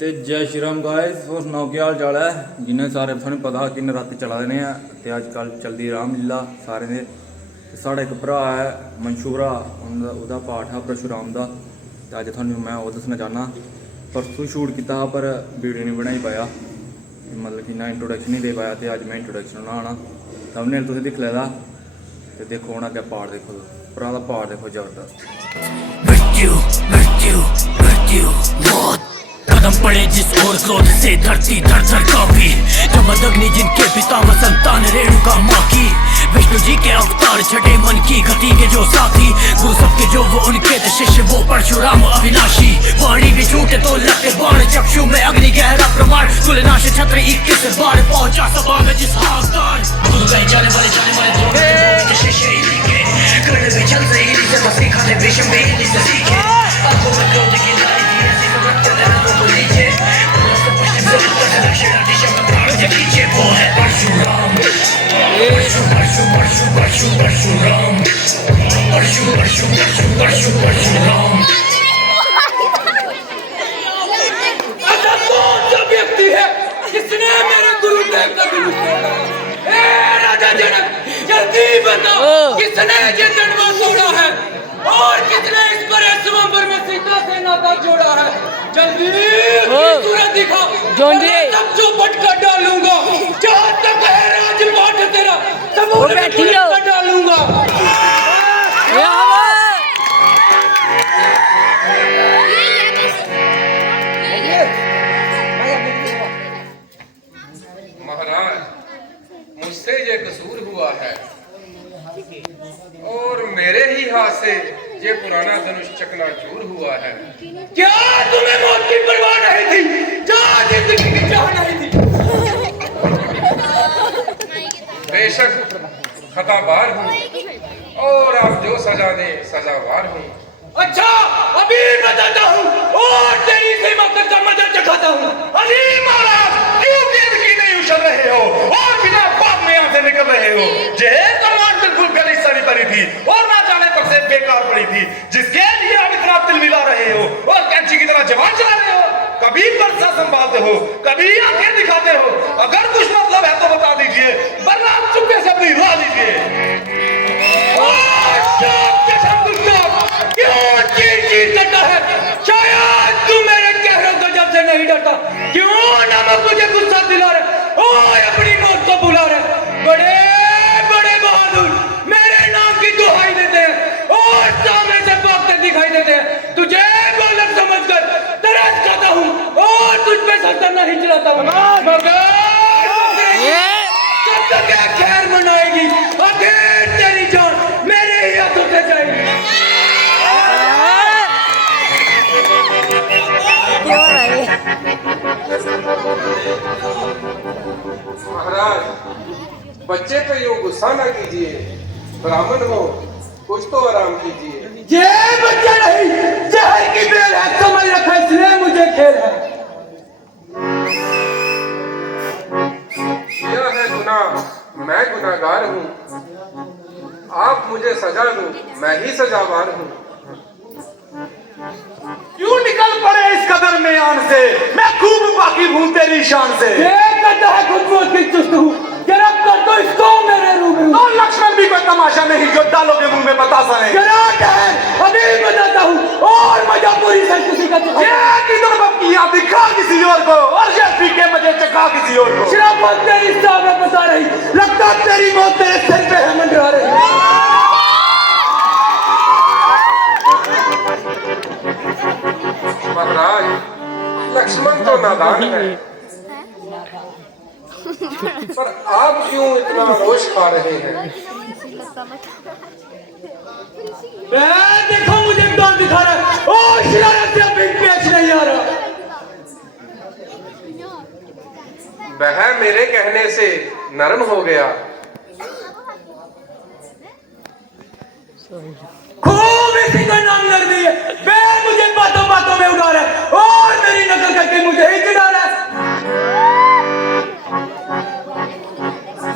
ਤੇ ਜੈ ਸ਼੍ਰੀ ਰਾਮ ਗਾਇਸ, ਹੋਰ ਸੁਣਾਓ ਕੀ ਹਾਲ ਚਾਲ ਹੈ। ਜਿन्हें सारे ਤੁਹਾਨੂੰ पता कि नराते चला देने ते अजकल चलती रामलीला सारे दे। साढ़ा एक भरा है मंशू भरा, ਉਹਦਾ पाठ है परशुराम का। तो अज थोड़ा मैं वो दसना चाहना। परसों शूट किया पर वीडियो नहीं बनाई पाया, मतलब कि ना इंट्रोडक्शन नहीं दे पाया। तो अज मैं इंट्रोडक्शन बनाना थंबनेल तुसें दिक्ख लेदा। तो देखो हूँ अग्गें पाठ देखो, भरा दा पाठ देखो जबरदस्त। कदम पड़े जिस ओर क्रोध से धरती धर धर कांपी, जमद अग्नि जिनके पितामह संतान रेणुका माँ की। विष्णु जी के अवतार छठे मन की गति के जो साथी, गुरु सबके जो वो उनके शिष्य वो परशुराम अविनाशी। वाणी भी छूटे तो लगते बाण, चक्षु में अग्नि गहरा प्रमाण। तुलनाश छत्र 21 बार पहुंचा सभा में जिस हाकदार। गुरु गए जाने वाले द्रोण के शिष्य इन्हीं के, कर्ण भी चल से इन्हीं से बस खाते भीष्म भी इन्हीं से सीखे। आंखों में क्रोध की नारी थी ऐसी समझ चले तो नीचे, पश्चिम से उत्तर दक्षिण दिशा में प्राण के पीछे वो है परशुराम। परशु परशु परशु परशु परशुराम, परशु परशु परशु परशु परशुराम। ऐसा कौन सा व्यक्ति है जिसने मेरे गुरुदेव का दिल तोड़ा? ए राजा जनक, जल्दी बताओ किसने ये दंडवा तोड़ा है और किसने इस बड़े स्वयंवर में सीता से नाता जोड़ा है? जल्दी सूरत दिखाओ, सब चौपट कर डालूंगा। जहाँ तक है राजपाट तेरा सब कर डालूंगा। महाराज, मुझसे ये कसूर हुआ है और मेरे ही हाथ से ये पुराना धनुष चकनाचूर हुआ है। क्या तुम्हें मौत की परवाह नहीं थी? जहाँ जिंदगी की चाह नहीं थी? बेशक खताबार हूँ और आप जो सजा दे सजावार हूँ। अच्छा, अभी बताता हूँ और तेरी सीमा तक का मदद चखाता हूँ। अजी महाराज, क्यों की नहीं उछल रहे हो और बिना बात में यहाँ से निकल रहे हो? ये कमान बिल्कुल गली सड़ी पड़ी थी और ना जाने पर से बेकार पड़ी थी, जिसके लिए आप इतना तिल मिला रहे हो और कैंची की तरह जवान चला रहे हो। कभी पर्चा संभालते हो, कभी आंखें दिखाते हो। अगर कुछ मतलब है तो बता दीजिए, वरना आप चुपके से अपनी राह दीजिए। क्यों चीर करता है? शायद तू मेरे चेहरे गजब से नहीं डरता। क्यों नमक मुझे गुस्सा दिला रहे और अपनी मौत को बुला रहे? बड़े बड़े बहादुर मेरे नाम की दुहाई देते हैं और सामने से भागते दिखाई देते हैं। तुझे गोलक समझकर तरस खाता हूँ और तुझ पे सत्ता नहीं चलाता हूँ। कब तक क्या खैर मनाएगी? आखिर तेरी जान मेरे ही हाथों से जाएगी। महाराज, बच्चे पे यूं गुस्सा ना कीजिए। ब्राह्मण हो, कुछ तो आराम कीजिए। ये बच्चा नहीं, जहर की बेल है, समझ रखा, इसलिए मुझे खेल है। किया है गुनाह, मैं गुनाहगार हूँ। आप मुझे सजा दो, मैं ही सजावार हूँ। क्यों निकल पड़े इस कदर में आन से? मैं खूब वाकिफ हूँ तेरी शान से। ये कहता है खुद मुझ की चुस्त हूँ, जरा कर दो इसको मेरे रूबरू। और लक्ष्मण भी कोई तमाशा नहीं जो डालोगे मुंह में बतासा नहीं। जरा है, अभी बताता हूँ और मजा पूरी संस्कृति का चुका। ये किधर बकिया दिखा किसी और को और शेफी के मजे चखा किसी और को। शराफत तेरी सामने बता रही, लगता तेरी मौत तेरे सिर पे है मंडरा रही। महाराज, लक्ष्मण तो नादान है, पर आप क्यों इतना रोष खा रहे हैं? देखो मुझे डर दिखा रहा है और शरारत से अभी पेश नहीं आ रहा। वह मेरे कहने से नरम हो गया। खूब इसी का नाम लग रही है। वे मुझे बातों बातों में उड़ा रहा है और मेरी नकल करके मुझे ही चिढ़ा रहा है।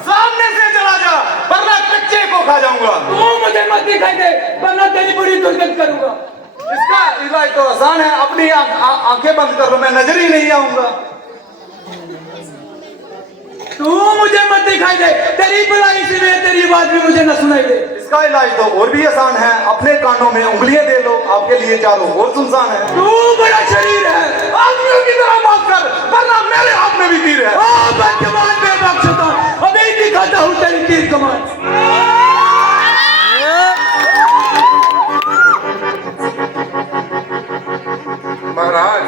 सामने से चला जा वरना कच्चे को खा जाऊंगा। तू मुझे मत दिखाई दे वरना तेरी बुरी दुर्गंध करूंगा। इसका इलाज तो आसान है, अपनी आंखें बंद कर लो, मैं नजर ही नहीं आऊंगा। तू मुझे मत दिखाई दे, तेरी बुराई से तेरी बात भी मुझे न सुनाई दे। इसका इलाज तो और भी आसान है, अपने कानों में उंगलियां दे लो, आपके लिए चारों ओर सुनसान है। तू बड़ा शरीर है, आदमियों की तरह बात कर, वरना मेरे हाथ में भी तीर है। बदजबान बेबख्शता, अभी दिखाता हूँ तेरी तीर कमान। महाराज,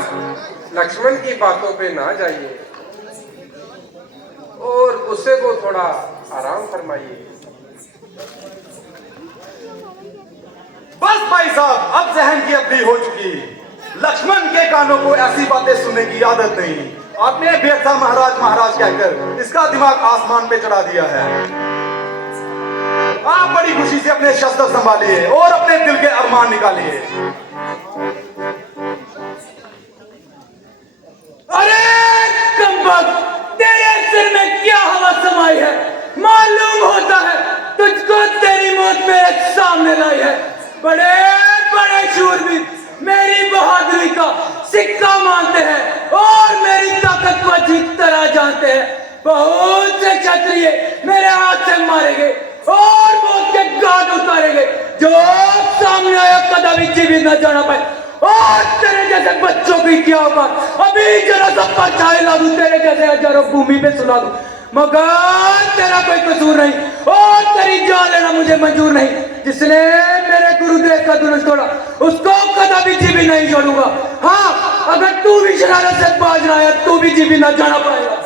लक्ष्मण की बातों पे ना जाइए और गुस्से को थोड़ा आराम फरमाइए। बस भाई साहब, अब सहन की अवधि हो चुकी। लक्ष्मण के कानों को ऐसी बातें सुनने की आदत नहीं। आपने बेटा महाराज महाराज कहकर इसका दिमाग आसमान पे चढ़ा दिया है। आप बड़ी खुशी से अपने शस्त्र संभालिए और अपने दिल के अरमान निकालिए। अरे कमबख्त, तेरे सिर में क्या हवा समाई है? मालूम होता है तुझको तेरी मौत मेरे सामने लाई है। बड़े बड़े शूरवीर मेरी बहादुरी का सिक्का मानते हैं और मेरी ताकत को अच्छी तरह जानते हैं। बहुत से क्षत्रिय मेरे हाथ से मारे गए और मौत के घाट उतारे गए, जो सामने आया कभी जीवित न जाना पाए। और तेरे जैसे बच्चों की क्या बात, अभी जरा सा परछाई ला दूं, तेरे जैसे हजारों भूमि पे सुला दूं, मगर तेरा कोई कसूर नहीं और तेरी जान लेना मुझे मंजूर नहीं। जिसने मेरे गुरुदेव का धनुष तोड़ा उसको कभी जीवित नहीं छोड़ूंगा। हाँ, अगर तू भी शरारत से बाज ना आया, तू भी जीवित न जाना पाएगा।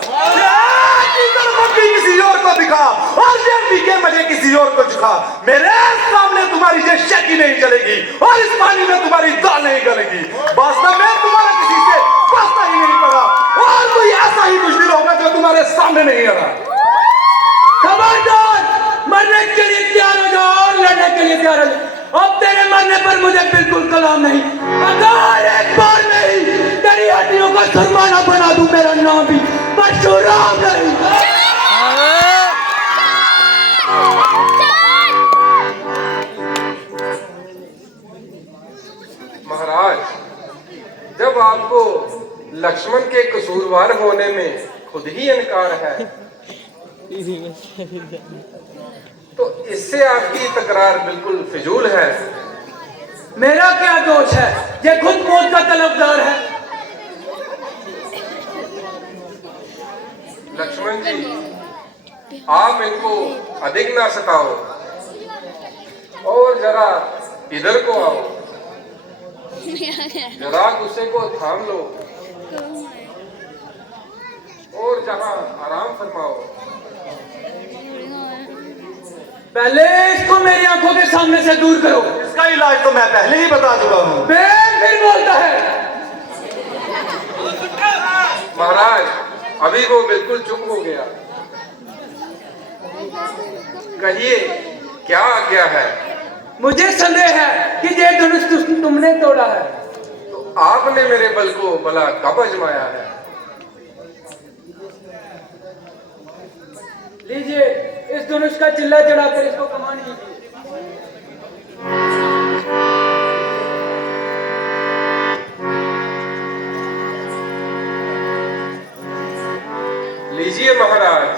किसी और को दिखा और के मजे किसी और को चुका। मेरे सामने तुम्हारी ये शक्ति नहीं चलेगी और इस पानी में तुम्हारी दाल नहीं गलेगी। वास्तव में तुम्हारा किसी से वास्ता ही नहीं पड़ा और कोई ऐसा ही बुजदिल होगा जो तुम्हारे सामने नहीं आ रहा। खबरदार, मरने के लिए तैयार हो जाओ और लड़ने के लिए तैयार हो जाओ। अब तेरे मरने पर मुझे बिल्कुल कलाम नहीं। अगर एक बार नहीं तेरी हड्डियों का सरमाना बना दूं, मेरा नाम भी परशुराम नहीं। महाराज, जब आपको लक्ष्मण के कसूरवार होने में खुद ही इनकार है, तो इससे आपकी तकरार बिल्कुल फिजूल है। मेरा क्या दोष है? ये खुद मौत का तलबदार है। लक्ष्मण जी, आप इनको अधिक ना सताओ और जरा इधर को आओ, जरा गुस्से को थाम लो और जहां आराम फरमाओ। पहले इसको मेरी आंखों के सामने से दूर करो। इसका इलाज तो मैं पहले ही बता चुका हूँ। फिर बोलता है। महाराज, अभी वो बिल्कुल चुप हो गया। कहिए, क्या आज्ञा है? मुझे संदेह है कि ये धनुष तुमने तोड़ा है। तो आपने मेरे बल को भला कब आजमाया है? लीजिए, इस धनुष का चिल्ला चढ़ाकर इसको कमान कीजिए। लीजिए महाराज।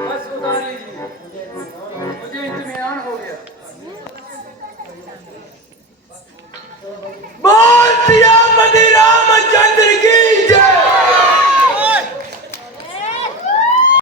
बस उतार लीजिए, मुझे इत्मीनान हो गया। बोल सिया पति रामचंद्र